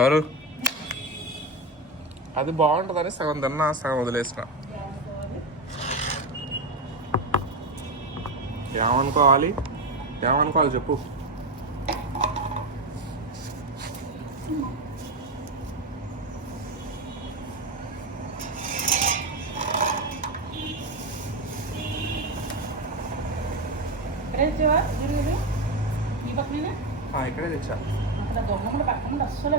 ఎవరు? అది బాగుంటుందని సగం తిన్నా సగం వదిలేసిన. ఏమనుకోవాలి? ఏమనుకోవాలి చెప్పు. ఇక్కడే తెచ్చా. అక్కడ దొంగ కూడా పక్కన అస్సలు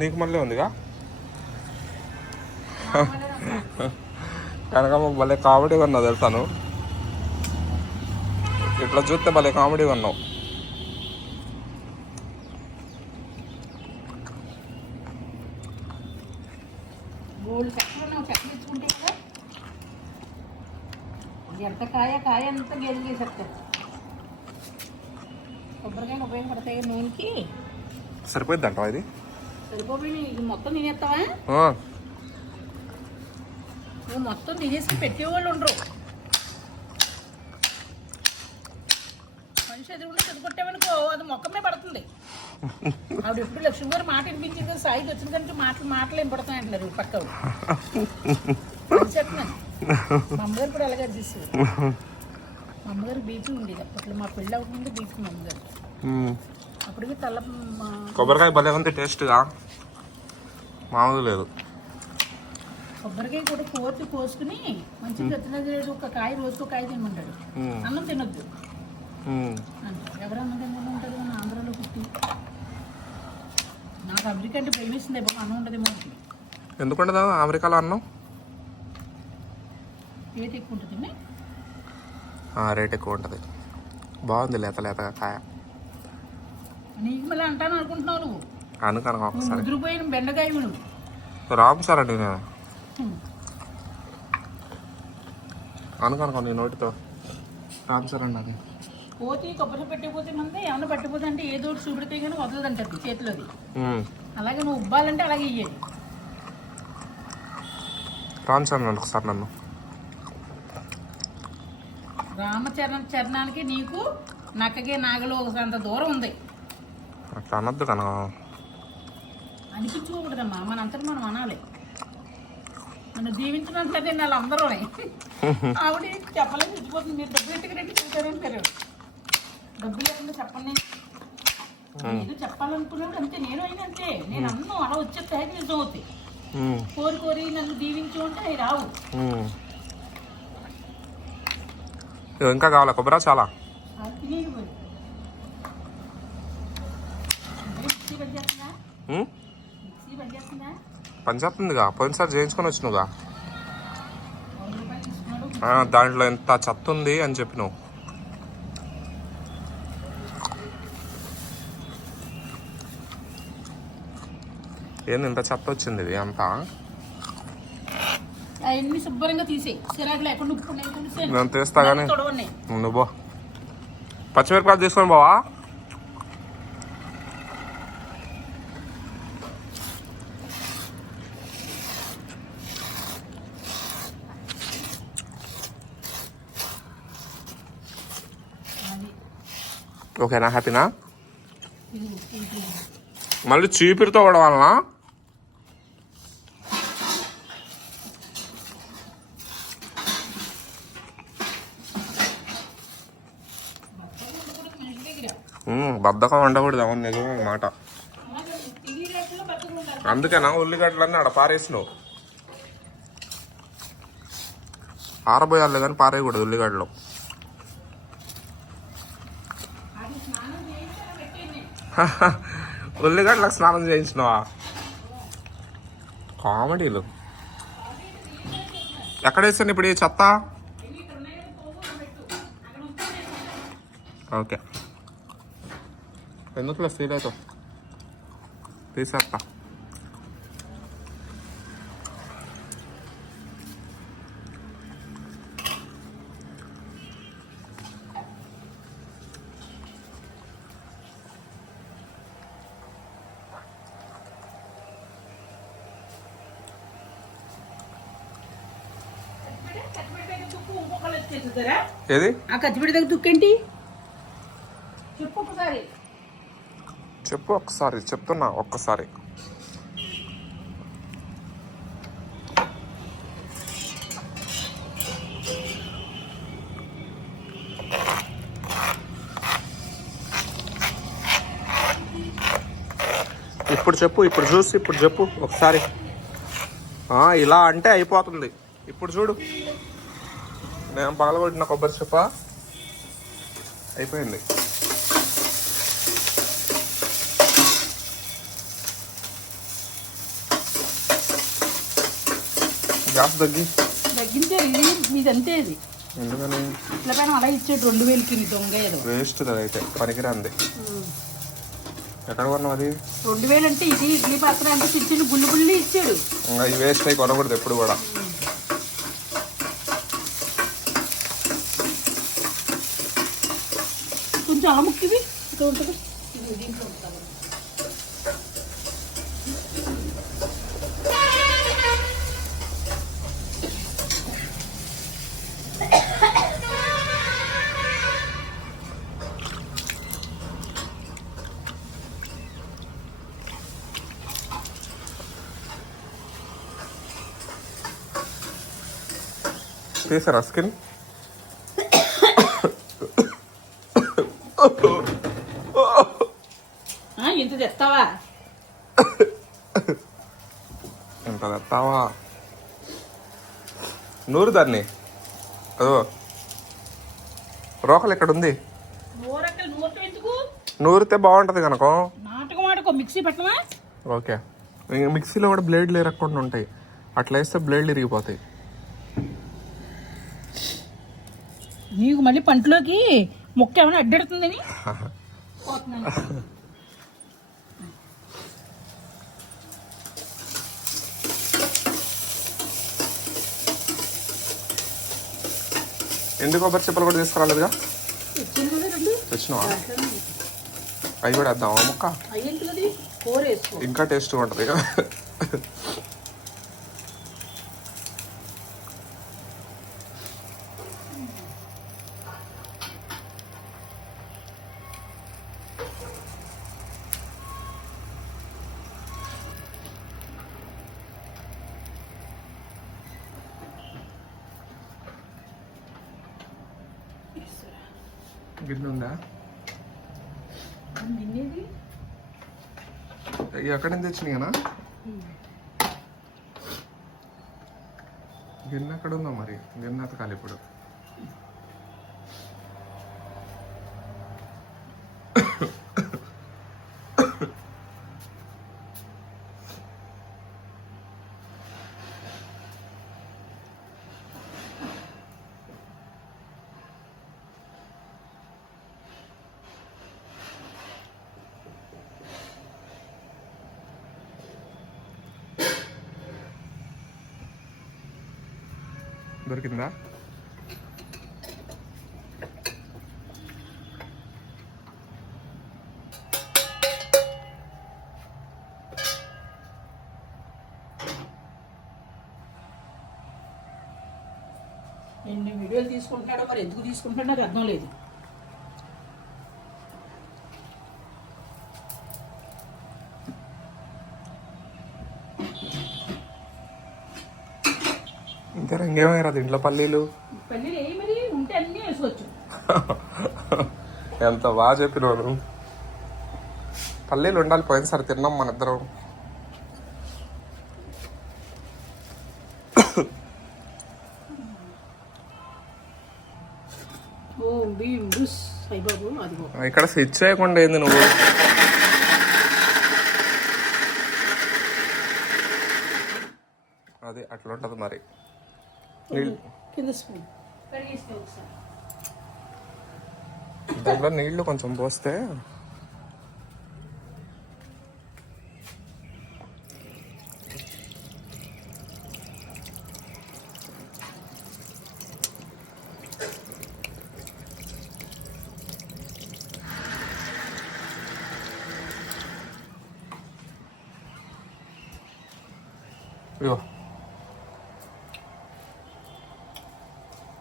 నీకు మళ్ళీ ఉందిగా? కనకమ్మ భలే కామెడీగా ఉన్నావు తెలుసాను ఇట్లా చూస్తే భలే ఇచ్చుకుంటే కదా? ఎంత కాయ కాయ అంతా గేదె చేసేస్తారు? కొబ్బరికాయలు ఉపయోగపడతాయి నూనెకి? సరిపోద్ది అంటావా ఇది? మొత్తం తినేస్తావా? నువ్వు మొత్తం తినేసి పెట్టేవాళ్ళు ఉండరు. మనిషి ఎదురుకుంటే చదువుకొట్టావనుకో అది మొక్కమే పడుతుంది. ఆవిడ ఎప్పుడు లక్ష్మి గారు మాట వినిపించింది సాయికి వచ్చిన కంటే మాటలు మాటలు ఏం పడతాయి అంటున్నారు పక్క చెప్తున్నాను మా అమ్మగారు కూడా అలాగే చేసేది మా అమ్మగారు బీపీ ఉండేది అప్పట్లో మా పెళ్ళి అవ్వకముందు బీపీ మా అమ్మగారు. మ్మ్. అప్పటికి తల మా కొబ్బరికాయ భలే ఉంది టేస్ట్గా. మామూలు లేదు. కొబ్బరికాయ కూడా కోసి కోసుకుని మంచిగా తినదు ఒక కాయ రోజుకు కాయ తినమంటాడు. అన్నం తినొద్దు. మ్మ్. అంటారు ఎవరు అన్నం తినకుండా ఉంటుంది మన ఆంధ్రాలో పుట్టి. నాకు అమెరికా అంటే ప్రేమిస్తుంది బాబు అన్నం ఉండదేమో అని. ఎందుకుండదా అమెరికాలో అన్నం? రేట్ ఎక్కువ ఉంటుంది రేట్ ఎక్కువ ఉంటుంది. బాగుంది లేత లేతగా కాయ. నీకు మళ్ళీ అంటాను అనుకుంటున్నావు నువ్వు. ఒకసారి. ముదిరిపోయిన బెండకాయ సార్ అండి నేను. అనుకనుకో నీ నోటితో. రామ్ సార్ అండి అది పోతే కొబ్బరి పెట్టిపోతే మంది ఏమన్నా పట్టిపోతే అంటే ఏదో ఒకటి చూపెడితే కానీ వదలదంటది చేతిలోది. అలాగే నువ్వు ఉబ్బాలంటే అలాగే ఇయ్యాలి రామ్ సార్ నన్ను ఒకసారి నన్ను. రామచరణ చరణానికి నీకు నక్కగే నాగలు ఒక అంత దూరం ఉంది. అట్లా అనొద్దు కనుక అనిపించుకోకూడదమ్మా మన అంతటి మనం అనాలి. నన్ను దీవించినట్లయితే వాళ్ళు అందరూ ఆవిడ చెప్పలేదు చచ్చిపోతుంది మీరు డబ్బులు ఇంటికి రెట్టి చూసారంటారు డబ్బులు లేకుండా చెప్పండి. నేను ఏదో చెప్పాలనుకున్నాడు అంతే నేను అయినా అంతే. నేను అన్ను అలా నిజం అవుతాయి. కోరి కోరి నన్ను దీవించు అంటే అవి రావు. ఇంకా కావాలా కొబ్బరి చాలా అది తినేది మరి మిక్సీ పనిచేస్తుందా మ్మ్? మిక్సీ పనిచేస్తుందా పనిచేస్తుందిగా పోయినసారి చేయించుకొని వచ్చినావుగా. దాంట్లో ఎంత చెత్త ఉంది అని చెప్పి నువ్వు ఏంది ఇంత చెత్త వచ్చింది ఇది అంతా? అవన్నీ శుభ్రంగా తీసేయి సిరాకు లేకుండా ఉప్పు నేను తీస్తా కానీ. నువ్వు. పచ్చిమిరపకాయలు తీసుకొని పోవా అది ఓకేనా హ్యాపీనా? మళ్ళీ చీపిరితో కూడా వలన మనిషి బద్ధకం ఉండకూడదు అవును నిజమే మాట. అందుకేనా ఉల్లిగడ్డలన్నీ ఆడ పారేసినావు. ఆరబోయాలి కానీ పారేయకూడదు ఉల్లిగడ్డలు అది స్నానం చేయించాలి పెట్టింది ఉల్లిగడ్డలకు స్నానం చేయించినావా? కామెడీలు. ఎక్కడ వేసాను ఇప్పుడు ఈ చెత్త? ఓకే. ఎందుకులే ఫీల్ అవుతావు? తీసేస్తా ఏది? ఆ కచ్చిపెట్టి దగ్గర తుక్కేంటి చెప్పు ఒకసారి. చెప్పు ఒక్కసారి చెప్తున్నా ఒక్కసారి. ఇప్పుడు చెప్పు ఇప్పుడు చూసి ఇప్పుడు చెప్పు ఒకసారి. ఇలా అంటే అయిపోతుంది. ఇప్పుడు చూడు. నేను పగలగొట్టిన కొబ్బరి చెప్ప. అయిపోయింది. గ్యాస్ తగ్గి. తగ్గించే ఇది మీదంతే ఇది. ఎందుకని? ఇట్ల పైన అలా ఇచ్చాడు రెండు వేలకి దొంగ ఏదో. వేస్ట్ అయితే పనికిరాంది. ఎక్కడ కొన్నావు అది? రెండు వేలు అంటే ఇది ఇడ్లీ పాత్ర అంటే చిన్న చిన్న గుళ్ళు గుళ్ళు ఇచ్చాడు. ఇంకా ఈ వేస్ట్ అయి కొనకూడదు ఎప్పుడు కూడా. కొంచెం ఆ ముక్కివి ఇక్కడ ఉంటుంది ఇది దీంట్లో ఉంటుంది తీసారా స్కిన్ ఆ, ఇంత తెస్తావా ఇంత తెస్తావా నూరు దాన్ని. అదో. రోకలు ఇక్కడ ఉంది నూరితే బాగుంటుంది కనుక. Mixie okay. మిక్సీలో కూడా బ్లేడ్లు ఇరగకుండా ఉంటాయి. అట్లా వేస్తే బ్లేడ్లు ఇరిగిపోతాయి. నీకు మళ్ళీ పంటలోకి ముక్క ఏమైనా అడ్డెడుతుందని? ఎందుకు కొబ్బరి చెప్పలు కూడా తీసుకురాలేదుగా? తెచ్చినావా? అవి కూడా వేద్దామా ముక్క? ఇంకా టేస్ట్గా ఉంటుంది గిన్నె ఉందా ఎక్కడి నుంచి తెచ్చినాయనా? గిన్నె ఎక్కడ ఉందో మరి? గిన్నె ఎతకాలి ఇప్పుడు. దొరికిందా ఎన్ని వీడియోలు తీసుకుంటున్నాడో మరి ఎందుకు తీసుకుంటున్నాడో నాకు అర్థం లేదు ఇంకా ఇంకేమైనా ఇంట్లో పల్లీలు? ఎంత బాగా చెప్పినాను పల్లీలు ఉండాలి పోయినసారి తిన్నాం మన ఇద్దరం. ఇక్కడ స్విచ్ చేయకుండా ఏంది నువ్వు? అది అట్లా ఉంటుంది మరి. కింద స్పూన్ దానిలో నీళ్లు కొంచెం పోస్తే 이거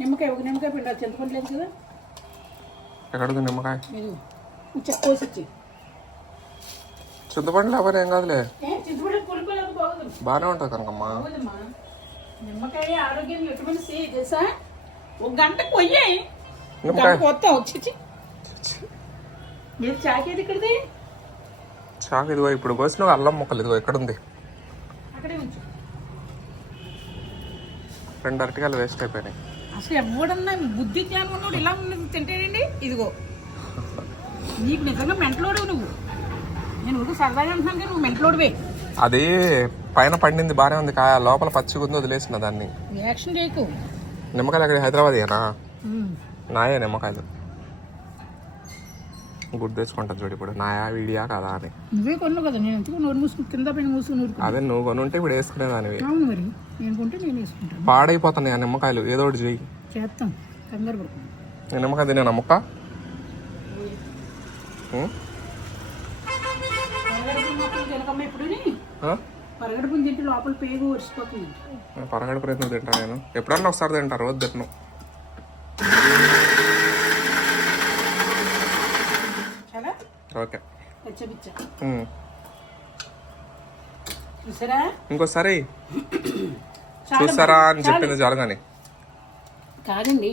నిమ్మకాయ ఒక నిమ్మకాయ పిండి అది చింతపండు లేదు కదా? ఎక్కడుంది నిమ్మకాయ? చెక్క కోసి ఇచ్చి. చింతపండు లేకపోతే ఏం కాదులే. బాగానే ఉంటుంది కనకమ్మ బాగుందమ్మా నిమ్మకాయ ఆరోగ్యం ఎటువంటి సే తెలుసా? ఒక గంట కొయ్యాయి. నిమ్మకాయ. కొత్త వచ్చి మీరు చాకేది ఇక్కడిది? చాకు ఇదిగో ఇప్పుడు కోసిన అల్లం ముక్కలు ఇదిగో అక్కడే ఉంచు. రెండు అరటికాయలు వేస్ట్ అయిపోయినాయి. అసలు ఎవడన్నా బుద్ధి జ్ఞానం ఉన్నవాడు ఇలా ఉన్నది తింటాడండి? ఇదిగో. నీకు నిజంగా మెంటలోడు నువ్వు. నేను ఊరికి సరదాగా అంటున్నాను కానీ నువ్వు మెంటలోడివే. అది పైన పండింది బాగానే ఉంది కాయ లోపల పచ్చిగా ఉంది వదిలేసిన దాన్ని. యాక్షన్ చేయకు. నిమ్మకాయలు అక్కడ హైదరాబాద్ ఏనా నాయే నిమ్మకాయలు. గుర్తు తెచ్చుకుంటా చూడు ఇప్పుడు. నాయా వీడియా కదా అని నువ్వే కొన్నావు కదా నేను ఎందుకు నోరు మూసుకుని కింద పైన మూసుకుని ఊరుకు అదే నువ్వు కొనుంటే ఇప్పుడు వేసుకునేదానివి. అవును మరి నేను కొంటే నేను వేసుకుంటాను. పాడైపోతున్నాయి ఆ నిమ్మకాయలు. ఏదో ఒకటి చెయ్యి. చేస్తాం కంగారు పడుతుంది నేను నిమ్మకాయ తినే ముక్క? ఉం? పరగడుపు మొత్తం తినకమ్మ ఇప్పుడు ఆ? పరగడుపు తింటే లోపల పేగు ఒరిసిపోతుంది. పరగడ ప్రయత్నం తింటా నేను. ఎప్పుడన్నా ఒకసారి తింటా రోజు తిట్టను చాలా ఓకే. ఇంకోసారి చూసారా అని చెప్పింది చాలు కానీ కాదండి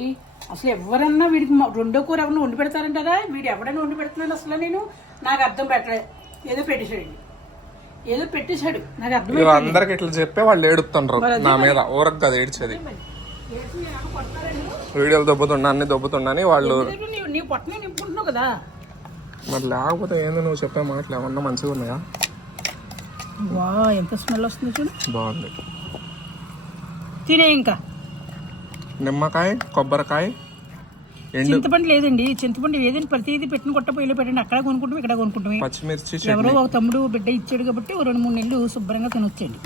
అసలు ఎవరన్నా వీడికి రెండో కూర ఎవరైనా వండి పెడతారంటారా? వీడు ఎవడైనా వండి పెడుతున్నాను అసలు నేను? నాకు అర్థం పెట్టలే ఏదో పెట్టేశాడు. ఏదో పెట్టేశాడు. నాకు అర్థం అందరికి ఇట్లా చెప్పే వాళ్ళు ఏడుపుతుండ్రు. నా మీద ఊరకు కదా ఏడ్చేది. వీడియోలు దొబ్బుతున్నా అన్ని దొబ్బుతున్నా అని వాళ్ళు నీ పొట్టనే నింపుకుంటున్నావు కదా? మరి లేకపోతే ఏందో నువ్వు చెప్పే మాటలు ఏమన్నా మంచిగా ఉన్నాయా? వా ఎంత స్మెల్ వస్తుంది చూడు. బాగుంది. తినే ఇంకా. నిమ్మకాయ కొబ్బరికాయ చింతపండు లేదండి. చింతపండు ఏదైనా ప్రతిదీ పెట్టిన కొట్ట పొయ్యిలో పెట్టండి. అక్కడ కొనుక్కుంటాం ఇక్కడ కొనుక్కుంటామే పచ్చిమిర్చి ఎవరో ఒక తమ్ముడు బిడ్డ ఇచ్చాడు కాబట్టి ఓ రెండు మూడు నెలలు శుభ్రంగా తినొచ్చండి.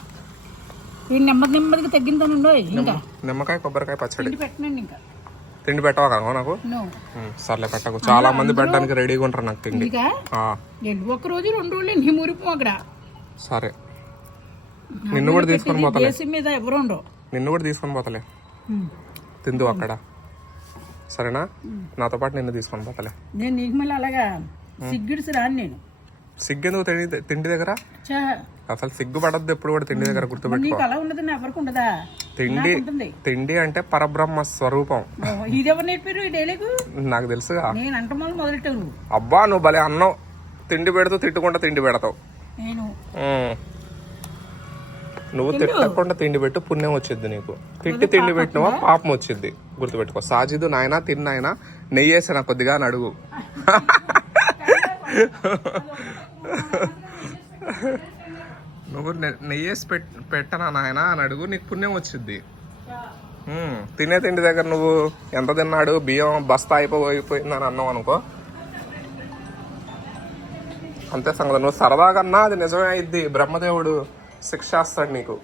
నెమ్మది నెమ్మదిగా తగ్గింతానుండో ఇంకా. నిమ్మకాయ కొబ్బరికాయ పచ్చడి. పెట్టనండి ఇంకా. తిండి పెట్టవా నాకు? సర్లే పెట్టకు. చాలా మంది పెట్టడానికి రెడీగా ఉంటారు నాకు తిండి. ఒక్క రోజు రెండు రోజులు నీ మురిపు అక్కడ. సరే. నిన్ను కూడా తీసుకొని పోతలే. మీద ఎవరు నిన్ను కూడా తీసుకొని పోతలే. తిందు అక్కడ. సరేనా? నాతో పాటు నిన్ను తీసుకొని పోతలే. నేను నీకు మళ్ళీ అలాగా సిగ్గిడిసి రాను నేను. సిగ్గెందుకు తిండి తిండి దగ్గర? చా అసలు సిగ్గు పడద్దు ఎప్పుడు కూడా తిండి దగ్గర గుర్తుపెట్టుకో. నీకు అలా ఉండదు ఎవరికి ఉండదా? తిండి తిండి అంటే పరబ్రహ్మ స్వరూపం. నేర్పారు ఈ నాకు తెలుసుగా. నేను అంట అబ్బా నువ్వు భలే అన్నావు. తిండి పెడుతూ తిట్టుకుంటా తిండి పెడతావు. నేను. నువ్వు తిట్టకుండా తిండి పెట్టు పుణ్యం వచ్చింది నీకు. తిట్టి తిండి పెట్టినవా? పాపం వచ్చింది గుర్తుపెట్టుకో. సాజిదు నాయన తిన్నాయన? నెయ్యి వేసిన కొద్దిగా అని అడుగు. నువ్వు నె- నెయ్యి వేసి పెట్ పెట్టనా నాయన అని అడుగు నీకు పుణ్యం వచ్చింది తినే తిండి దగ్గర నువ్వు ఎంత తిన్నాడు బియ్యం బస్తా అయిపోయిపోయిందని అన్నావు అనుకో. అంతే సంగతి నువ్వు సరదాగన్నా అది నిజమే అయింది బ్రహ్మదేవుడు శిక్ష చేస్తాడు నీకు.